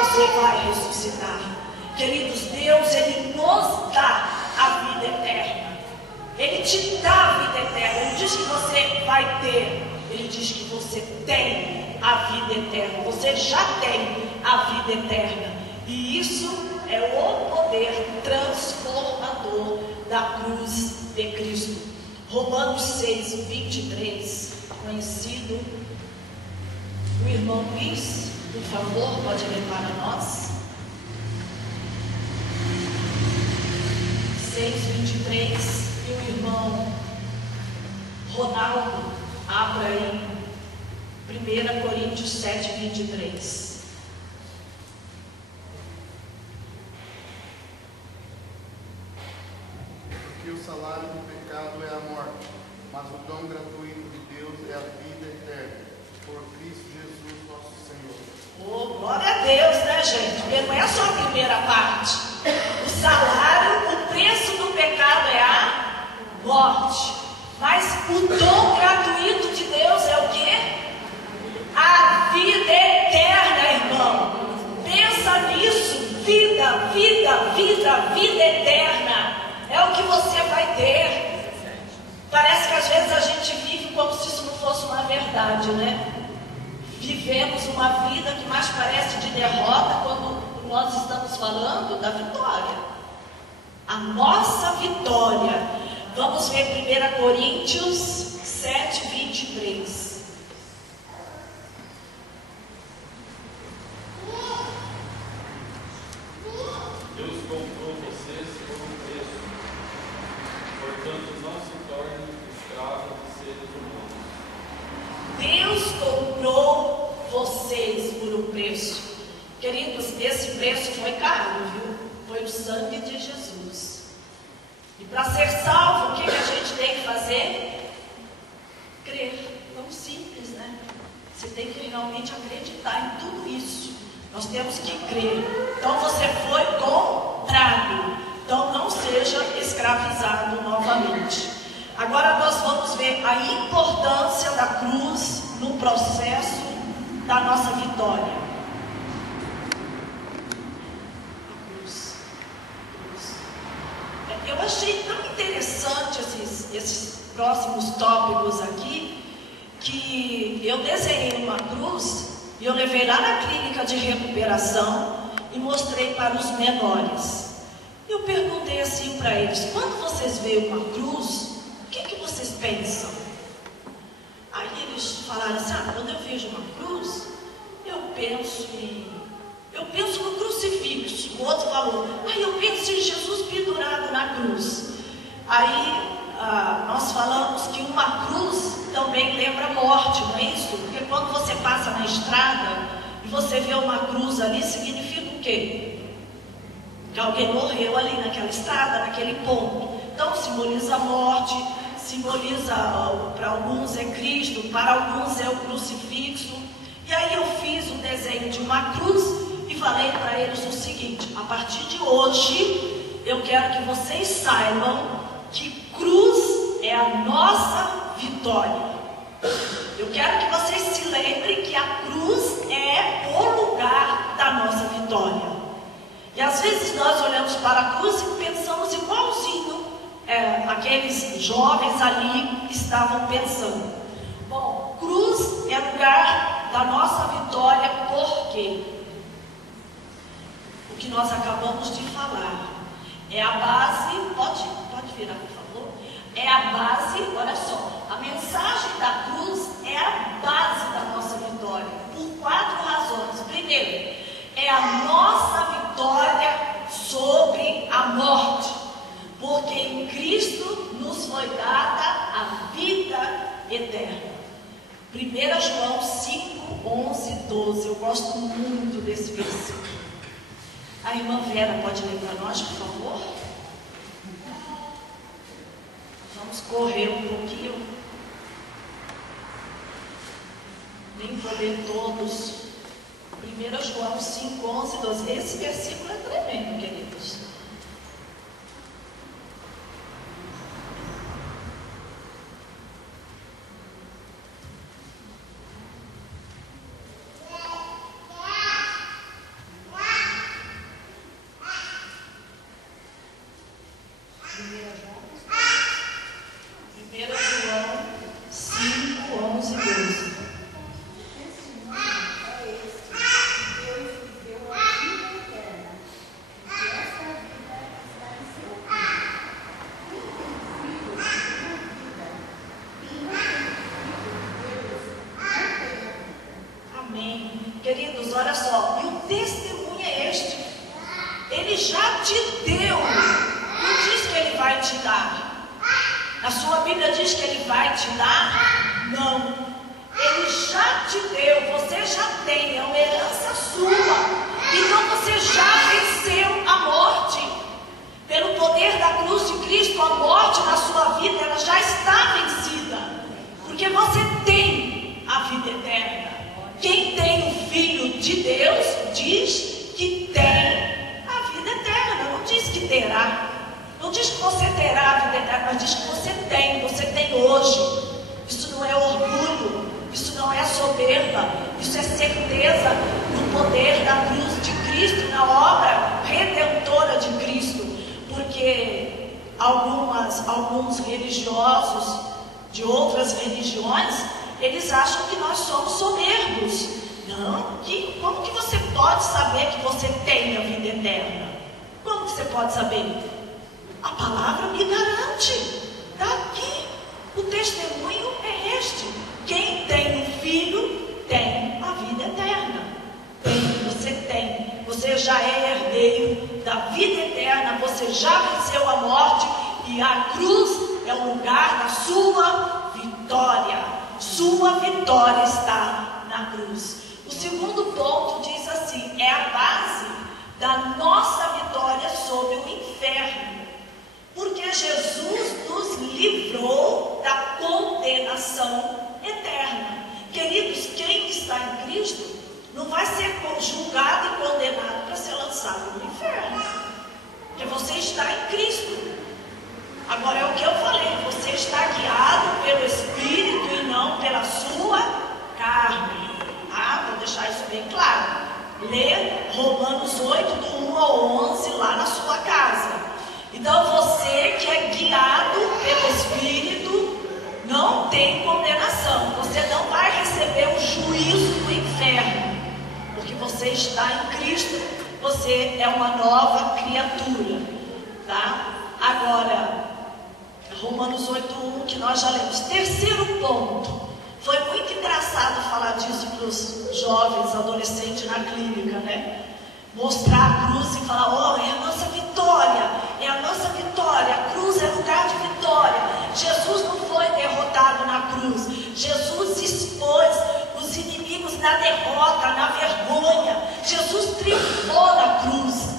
você vai ressuscitar. Queridos, Deus, ele nos dá a vida eterna. Ele te dá a vida eterna. Ele diz que você vai ter. Ele diz que você tem a vida eterna. Você já tem a vida eterna. E isso é o poder transformador da cruz de Cristo. Romanos 6, 23, conhecido. O irmão Luiz, por favor, pode ler para nós. 6, 23. E o irmão Ronaldo, abra em 1 Coríntios 7, 23. O salário do pecado é a morte, mas o dom gratuito de Deus é a vida eterna, por Cristo Jesus nosso Senhor. Oh, glória a Deus, né, gente? Porque não é só a primeira parte. O salário, o preço do pecado é a o dom gratuito de Deus é o quê? A vida eterna, irmão. Pensa nisso. Vida, vida, vida, vida eterna. É o que você vai ter. Parece que às vezes a gente vive como se isso não fosse uma verdade, né? Vivemos uma vida que mais parece de derrota quando nós estamos falando da vitória. A nossa vitória. Vamos ver 1 Coríntios 7, 23. Deus comprou vocês por um preço, portanto não se tornem escravos de seres humanos. Deus comprou vocês por um preço. Queridos, esse preço foi caro, viu? Foi o sangue de Jesus. E para ser salvo, o que a gente tem que fazer? Crer. Tão simples, né? Você tem que realmente acreditar em tudo isso. Nós temos que crer. Então você foi comprado. Então não seja escravizado novamente. Agora nós vamos ver a importância da cruz no processo da nossa vitória. Eu achei tão interessante esses próximos tópicos aqui, que eu desenhei uma cruz e eu levei lá na clínica de recuperação e mostrei para os menores. Eu perguntei assim para eles: quando vocês veem uma cruz, o que vocês pensam? Aí eles falaram assim: quando eu vejo uma cruz, eu penso no crucifixo. O outro falou: eu penso em Jesus pendurado na cruz. Aí nós falamos que uma cruz também lembra a morte, não é isso? Porque quando você passa na estrada e você vê uma cruz ali, significa o quê? Que alguém morreu ali naquela estrada, naquele ponto. Então simboliza a morte, simboliza, para alguns é Cristo, para alguns é o crucifixo. E aí eu fiz o desenho de uma cruz e falei para eles o seguinte: a partir de hoje eu quero que vocês saibam que cruz é a nossa vitória. Eu quero que vocês se lembrem que a cruz é o lugar da nossa vitória. E às vezes nós olhamos para a cruz e pensamos igualzinho aqueles jovens ali estavam pensando. Bom, cruz é lugar da nossa vitória, porque o que nós acabamos de falar é a base. Pode virar, por favor. É a base, olha só, a mensagem da cruz é a base da nossa vitória, por 4 razões. Primeiro, é a nossa vitória sobre a morte, porque em Cristo nos foi dada a vida eterna. 1 João 5, 11, 12. Eu gosto muito desse versículo. A irmã Vera pode ler para nós, por favor? Vamos correr um pouquinho. Nem vou ler todos. 1 João 5, 11, 12. Esse versículo é tremendo, queridos. Queridos, olha só, e o testemunho é este: Ele já te deu, não diz que Ele vai te dar. A sua Bíblia diz que Ele vai te dar? Não, Ele já te deu, você já tem, é uma herança sua. Então você já venceu a morte. Pelo poder da cruz de Cristo, a morte na sua vida, ela já está vencida, porque você tem a vida eterna. Quem tem o Filho de Deus diz que tem a vida eterna. Não diz que terá. Não diz que você terá a vida eterna, mas diz que você tem hoje. certeza no poder da cruz de Cristo, na obra redentora de Cristo, porque alguns religiosos de outras religiões, eles acham que nós somos soberbos. Não, como que você pode saber que você tem a vida eterna? Como que você pode saber? A palavra me garante. Está aqui. O testemunho é este. Quem tem o Filho tem a vida eterna. Você tem. Você já é herdeiro da vida eterna. Você já venceu a morte. E a cruz é o lugar da sua vitória. Sua vitória está na cruz. O segundo ponto diz assim: é a base da nossa vitória sobre o inferno. Porque Jesus nos livrou da condenação eterna. Queridos, quem está em Cristo não vai ser julgado e condenado para ser lançado no inferno. Porque você está em Cristo. Agora é o que eu falei, você está guiado pelo Espírito e não pela sua carne. Vou deixar isso bem claro. Lê Romanos 8, do 1 ao 11, lá na sua casa. Então você que é guiado pelo Espírito, não tem condenação. Você não vai receber o juízo do inferno. Porque você está em Cristo, você é uma nova criatura. Tá? Agora, Romanos 8:1, que nós já lemos. Terceiro ponto. Foi muito engraçado falar disso para os jovens, adolescentes na clínica, né? Mostrar a cruz e falar: é a nossa vitória, é a nossa vitória. A cruz é lugar de vitória. Jesus não foi derrotado na cruz. Jesus expôs os inimigos na derrota, na vergonha. Jesus triunfou na cruz.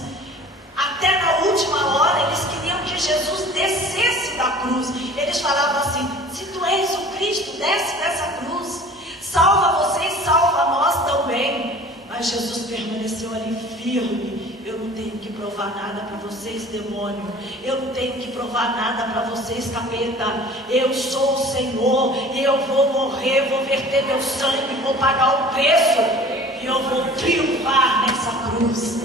Até na última hora eles queriam que Jesus descesse da cruz. Eles falavam assim: se tu és o Cristo, desce dessa cruz. Salva você e salva nós também. Mas Jesus permaneceu ali firme. Eu não tenho que provar nada para vocês, demônio. Eu não tenho que provar nada para vocês, capeta. Eu sou o Senhor. Eu vou morrer, vou verter meu sangue, vou pagar o preço. E eu vou triunfar nessa cruz.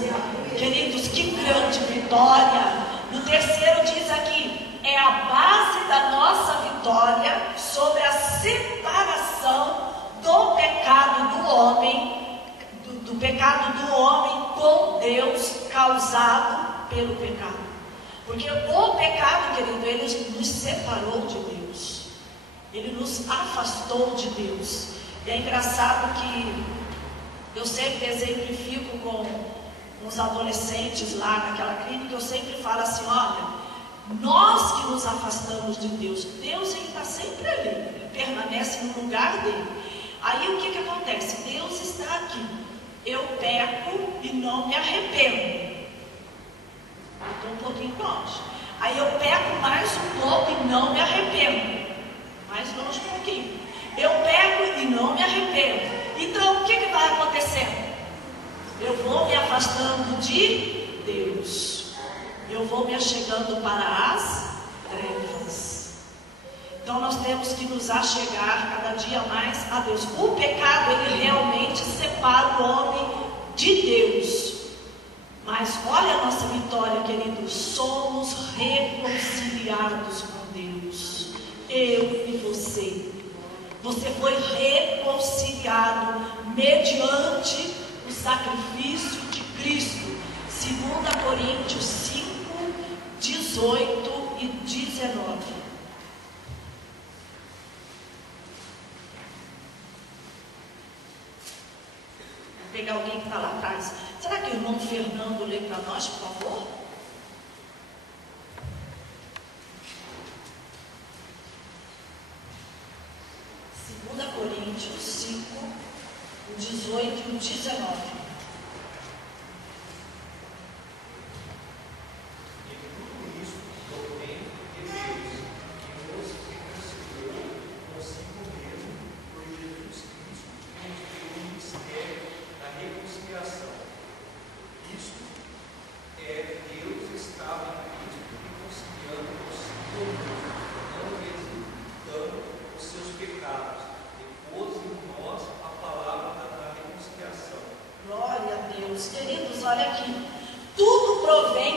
Queridos, que grande vitória. No terceiro diz aqui: é a base da nossa vitória sobre a separação do pecado do homem, do pecado do homem com Deus, causado pelo pecado. Porque o pecado, querido, ele nos separou de Deus. Ele nos afastou de Deus. E é engraçado que eu sempre exemplifico com os adolescentes lá naquela clínica. Eu sempre falo assim: olha, nós que nos afastamos de Deus, Deus ele está sempre ali, ele permanece no lugar dele. Aí o que acontece? Deus está aqui, eu peco e não me arrependo. Eu estou um pouquinho longe. Aí eu peco mais um pouco e não me arrependo. Mais longe um pouquinho. Eu peco e não me arrependo. Então o que vai acontecer? Eu vou me afastando de Deus. Eu vou me achegando para as trevas. Então nós temos que nos achegar cada dia mais a Deus. O pecado, ele realmente separa o homem de Deus. Mas olha a nossa vitória, queridos. Somos reconciliados com Deus. Eu e você. Você foi reconciliado mediante o sacrifício de Cristo. 2 Coríntios 5, 18 e 19. Vou pegar alguém que está lá atrás. Será que o irmão Fernando lê para nós, por favor? Coríntios 5, o 18 e o 19.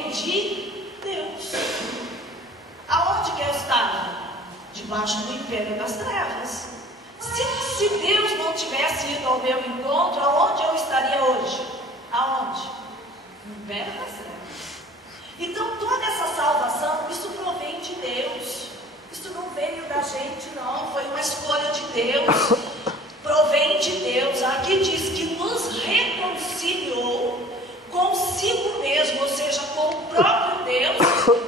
reino de Deus. Aonde que eu estava? Debaixo do império das trevas. Se Deus não tivesse ido ao meu encontro, aonde eu estaria hoje? Aonde? No império das trevas. Então toda essa salvação, isso provém de Deus. Isso não veio da gente, não. Foi uma escolha de Deus. Provém de Deus. Aqui diz que nos reconciliou consigo mesmo, ou seja, com o próprio Deus,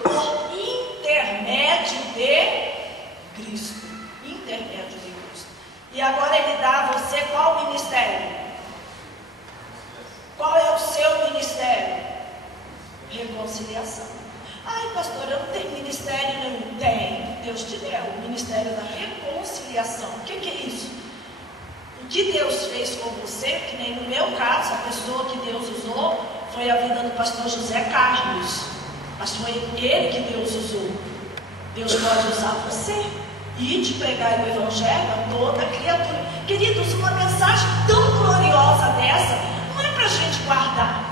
por intermédio de Cristo. Intermédio de Cristo. E agora Ele dá a você qual ministério? Qual é o seu ministério? Reconciliação. Ai, pastor, eu não tenho ministério nenhum. Tem. Deus te deu o ministério da reconciliação. O que é isso? O que Deus fez com você, que nem no meu caso, a pessoa que Deus usou foi a vida do pastor José Carlos. Mas foi ele que Deus usou. Deus pode usar você e te pregar o evangelho a toda criatura. Queridos, uma mensagem tão gloriosa dessa não é para a gente guardar.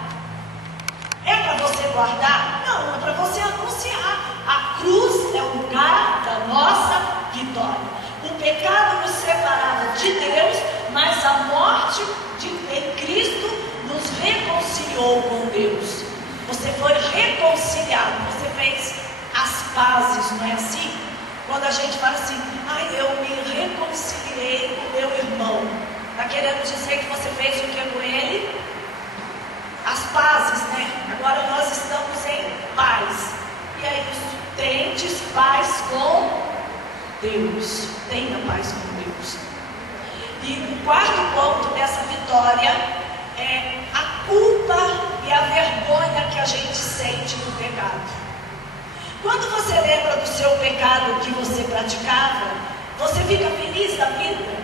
É para você guardar? Não, é para você anunciar. A cruz é o lugar da nossa vitória. O pecado nos separava de Deus, mas a morte em Cristo nos reconciliou com Deus. Você foi reconciliado, você fez as pazes, não é assim? Quando a gente fala assim, ai, eu me reconciliei com meu irmão, está querendo dizer que você fez o que com ele? As pazes, né? Agora nós estamos em paz. E é isso. Tendes paz com Deus. Tenha paz com Deus. E o quarto ponto dessa vitória é a culpa e a vergonha que a gente sente no pecado. Quando você lembra do seu pecado que você praticava, você fica feliz da vida?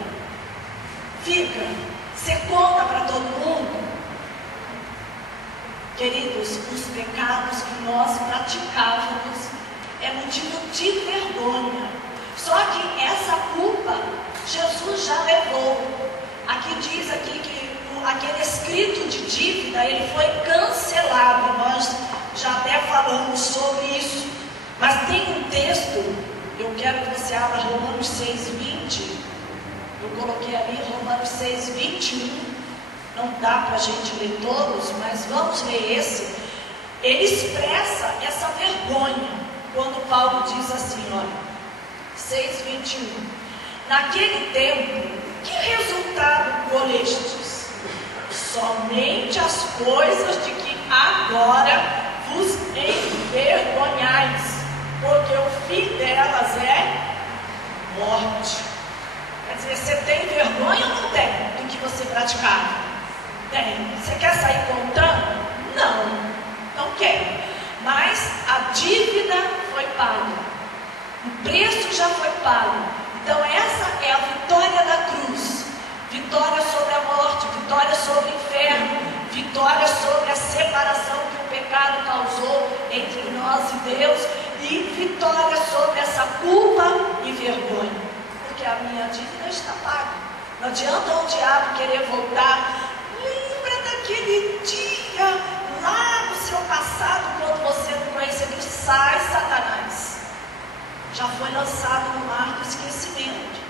Fica. Você conta para todo mundo? Queridos, os pecados que nós praticávamos é motivo de vergonha. Só que essa culpa Jesus já levou. Aqui diz aqui que aquele escrito de dívida, ele foi cancelado. Nós já até falamos sobre isso. Mas tem um texto, eu quero que você abra Romanos 6:20. Eu coloquei ali Romanos 6:21. Não dá para a gente ler todos, mas vamos ler esse. Ele expressa essa vergonha quando Paulo diz assim, olha, 6:21. Naquele tempo, que resultado colhestes? Somente as coisas de que agora vos envergonhais, porque o fim delas é morte. Quer dizer, você tem vergonha ou não tem do que você praticava? Tem. Você quer sair contando? Não quero. Mas a dívida foi paga. O preço já foi pago. Então essa é a vitória da cruz. Vitória sobre a morte, vitória sobre o inferno, vitória sobre a separação que o pecado causou entre nós e Deus, e vitória sobre essa culpa e vergonha. Porque a minha dívida está paga. Não adianta o diabo querer voltar. Lembra daquele dia lá no seu passado, quando você não conhecia Cristo? Sai, Satanás. Já foi lançado no mar do esquecimento.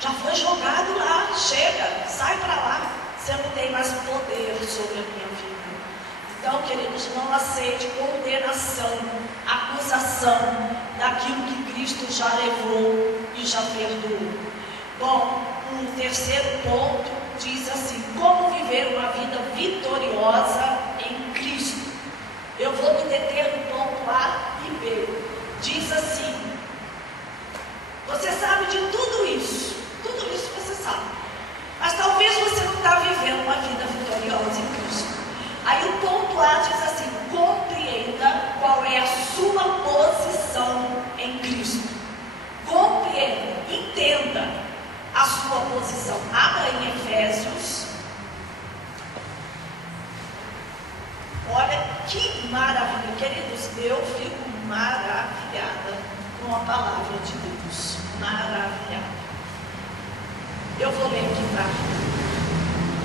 Já foi jogado lá. Chega, sai para lá. Você não tem mais poder sobre a minha vida. Então, queridos, não aceite condenação, acusação daquilo que Cristo já levou e já perdoou. Bom, um terceiro ponto diz assim: como viver uma vida vitoriosa em Cristo? Eu vou me deter no ponto A e B. Diz assim: você sabe de tudo isso você sabe, mas talvez você não está vivendo uma vida vitoriosa em Cristo. Aí o ponto A diz assim: compreenda qual é a sua posição em Cristo. Compreenda, entenda a sua posição. Abra em Efésios. Olha que maravilha, queridos. Eu fico maravilhada com a palavra de Deus. Maravilhada. Eu vou ler aqui para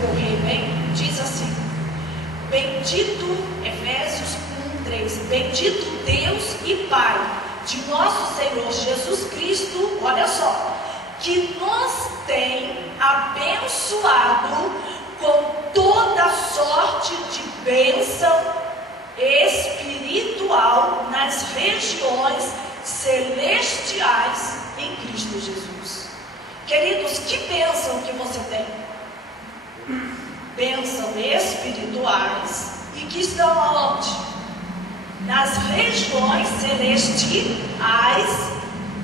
correr bem. Diz assim: bendito, Efésios 3: Bendito Deus e Pai de nosso Senhor Jesus Cristo, olha só, que nos tem abençoado com toda sorte de bênção espiritual nas regiões celestiais em Cristo Jesus. Queridos, que bênção que você tem? Bênção espirituais e que estão aonde? Nas regiões celestiais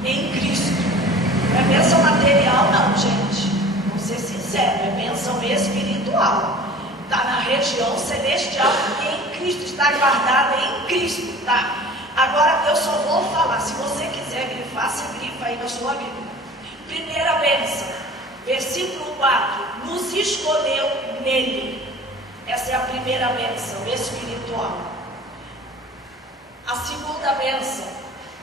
em Cristo. Não é bênção material não, gente. Vamos ser sinceros, é bênção espiritual. Está na região celestial em Cristo, está guardada em Cristo, tá? Agora eu só vou falar, se você quiser grifar, você grifa aí na sua Bíblia. Primeira bênção, versículo 4: nos escolheu nele. Essa é a primeira bênção espiritual. A segunda bênção,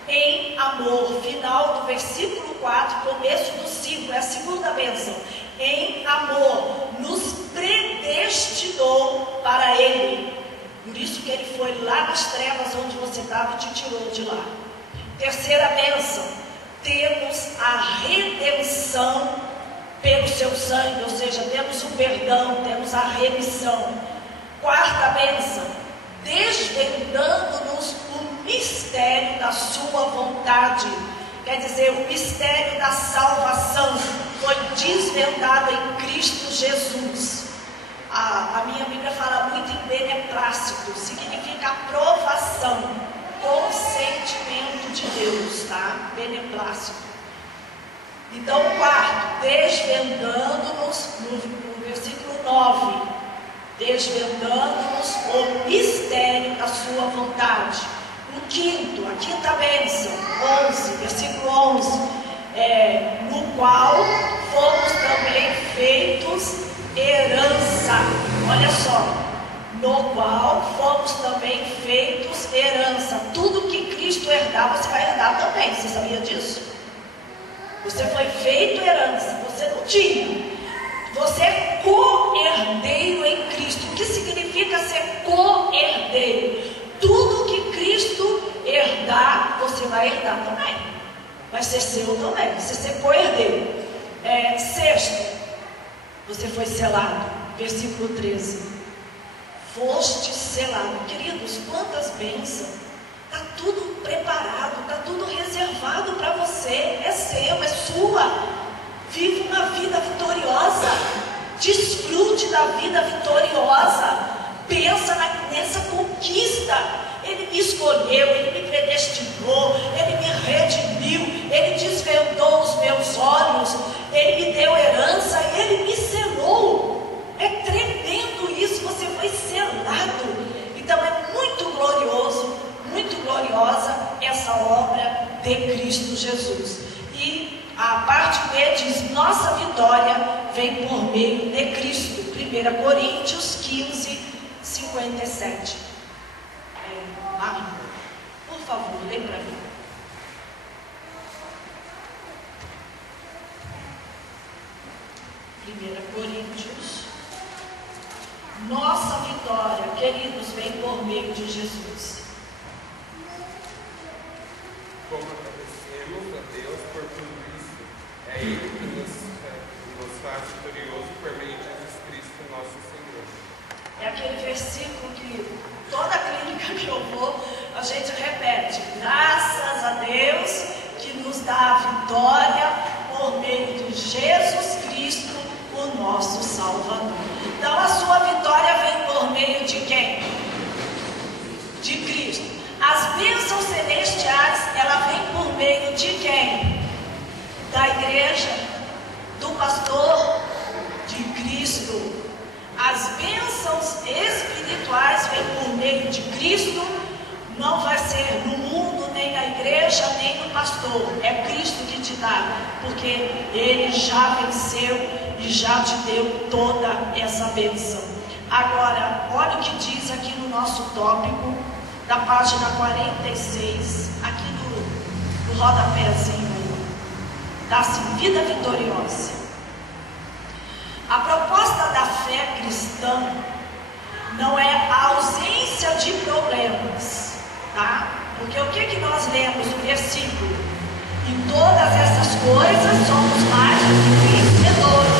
em amor, final do versículo 4, começo do 5, é a segunda bênção. Em amor, nos predestinou para Ele. Por isso que Ele foi lá nas trevas onde você estava e te tirou de lá. Terceira bênção, temos a redenção pelo seu sangue, ou seja, temos o perdão, temos a remissão. Quarta bênção, desvendando-nos o mistério da sua vontade. Quer dizer, o mistério da salvação foi desvendado em Cristo Jesus. A minha Bíblia fala muito em beneplácito, significa aprovação, consentimento de Deus, tá? Beneplácito. Então, o quarto, desvendando-nos, no versículo 9, desvendando-nos o mistério da sua vontade. O quinto, a quinta bênção, 11, versículo 11, no qual fomos também feitos herança. Olha só, no qual fomos também feitos herança. Tudo que Cristo herdar, você vai herdar também. Você sabia disso? Você foi feito herança, você não tinha. Você é co-herdeiro em Cristo. O que significa ser co-herdeiro? Tudo que Cristo herdar, você vai herdar também. Vai ser seu também, você ser co-herdeiro. Sexto, você foi selado. Versículo 13. Foste selado. Queridos, quantas bênçãos. Está tudo preparado, está tudo reservado para você. É seu, é sua. Viva uma vida vitoriosa. Desfrute da vida vitoriosa. Pensa nessa conquista. Ele me escolheu, Ele me predestinou, Ele me redimiu, Ele desvendou os meus olhos, Ele me deu herança, Ele me selou. É tremendo isso, você foi selado. Então é muito glorioso, muito gloriosa essa obra de Cristo Jesus. E a parte B diz: nossa vitória vem por meio de Cristo. 1 Coríntios 15, 57. Por favor, lê para mim. Coríntios. Nossa vitória, queridos, vem por meio de Jesus. Como agradecemos a Deus por tudo isso, é Ele que nos faz vitorioso por meio de Jesus Cristo, nosso Senhor. É aquele versículo que toda clínica que eu vou, a gente repete: graças a Deus que nos dá a vitória por meio de Jesus Cristo, o nosso Salvador. Então a sua vitória vem por meio de quem? De Cristo. As bênçãos celestiais, ela vem por meio de quem? Da igreja, do pastor, de Cristo. As bênçãos espirituais vêm por meio de Cristo. Não vai ser no mundo, nem na igreja, nem no pastor. É Cristo que te dá, porque Ele já venceu e já te deu toda essa bênção. Agora, olha o que diz aqui no nosso tópico, da página 46, aqui no rodapézinho, da-se vida vitoriosa. A proposta da fé cristã não é a ausência de problemas, tá? Porque o que nós lemos no versículo? Em todas essas coisas somos mais do que vencedores.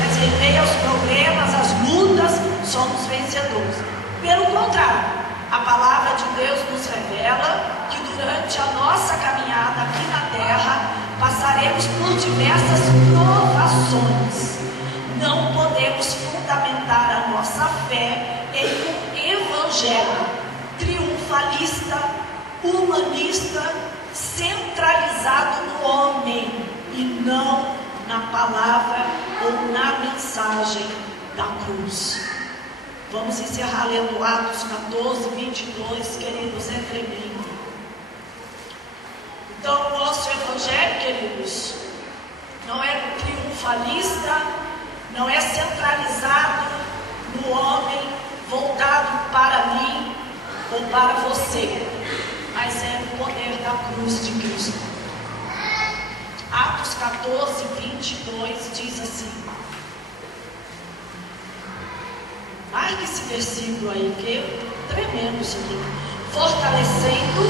Quer dizer, em meio aos problemas, às lutas, somos vencedores. Pelo contrário, a palavra de Deus nos revela que durante a nossa caminhada aqui na terra, passaremos por diversas provações. Não podemos fundamentar a nossa fé em um evangelho triunfalista, humanista, centralizado no homem e não na palavra ou na mensagem da cruz. Vamos encerrar lendo Atos 14, 22, queridos, é tremendo. Então, o nosso evangelho, queridos, não é triunfalista, não é centralizado no homem, voltado para mim ou para você, mas é o poder da cruz de Cristo. Atos 14, 22 diz assim. Marque esse versículo aí, que é tremendo isso aqui. Fortalecendo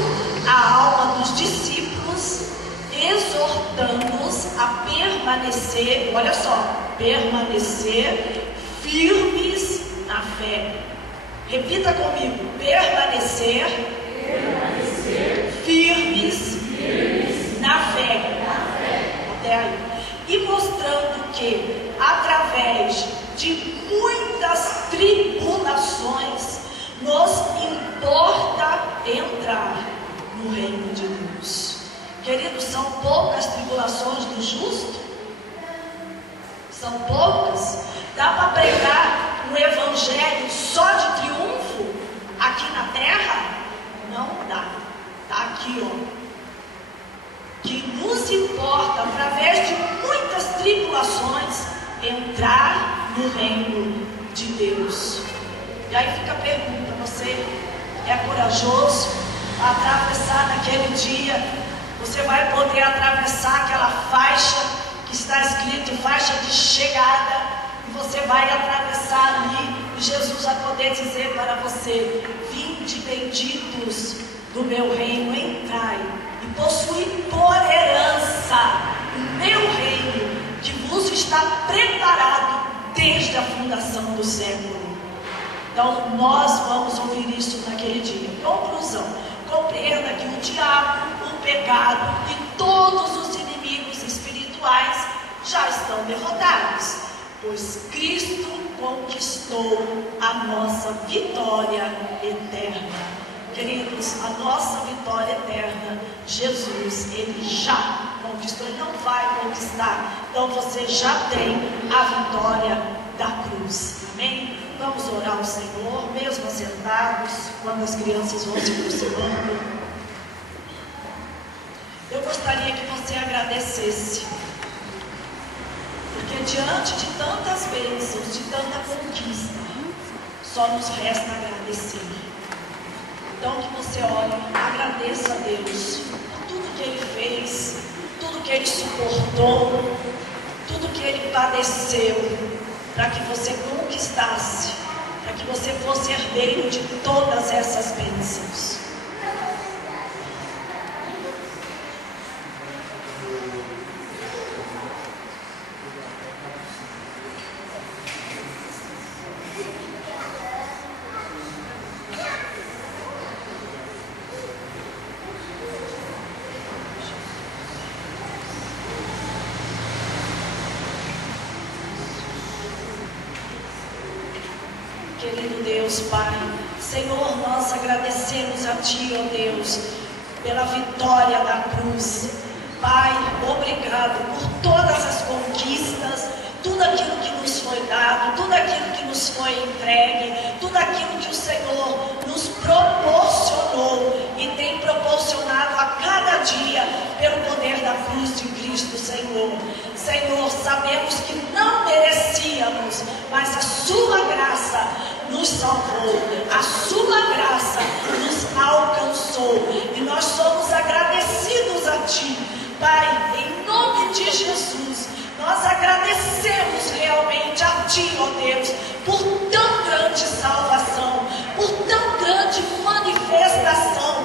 a alma dos discípulos, exortando-os a permanecer, olha só, permanecer firmes na fé. Repita comigo, permanecer firmes na fé. Até aí. E mostrando que, através de muitas tribulações, nos importa entrar no reino de Deus. Queridos, são poucas tribulações do justo? São poucas? Dá para pregar um evangelho só de triunfo aqui na terra? Não dá. Está aqui, ó. Que nos importa, através de muitas tribulações, entrar no reino de Deus. E aí fica a pergunta: você é corajoso a atravessar naquele dia? Você vai poder atravessar aquela faixa que está escrito faixa de chegada, e você vai atravessar ali, e Jesus vai poder dizer para você: vinde benditos do meu reino, entrai e possuí por herança o meu reino, que vos está preparado desde a fundação do século. Então nós vamos ouvir isso naquele dia. Conclusão: compreenda que o diabo, o pecado e todos os inimigos espirituais já estão derrotados, pois Cristo conquistou a nossa vitória eterna. Queridos, a nossa vitória eterna, Jesus, Ele já conquistou, Ele não vai conquistar. Então você já tem a vitória da cruz. Amém? Vamos orar ao Senhor, mesmo assentados, quando as crianças vão se aproximando. Eu gostaria que você agradecesse, porque diante de tantas bênçãos, de tanta conquista, só nos resta agradecer. Então que você olhe, agradeça a Deus por tudo que Ele fez, tudo que Ele suportou, tudo que Ele padeceu, para que você conquistasse, para que você fosse herdeiro de todas essas bênçãos. Querido Deus, Pai, Senhor, nós agradecemos a Ti, ó Deus, pela vitória da cruz. Pai, obrigado por todas as conquistas, tudo aquilo que nos foi dado, tudo aquilo que nos foi entregue, tudo aquilo que o Senhor nos proporcionou e tem proporcionado a cada dia pelo poder da cruz de Cristo, Senhor. Senhor, sabemos que não merecíamos, mas a Sua graça nos salvou, a Sua graça nos alcançou, e nós somos agradecidos a Ti, Pai, em nome de Jesus. Nós agradecemos realmente a Ti, ó Deus, por tão grande salvação, por tão grande manifestação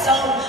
coração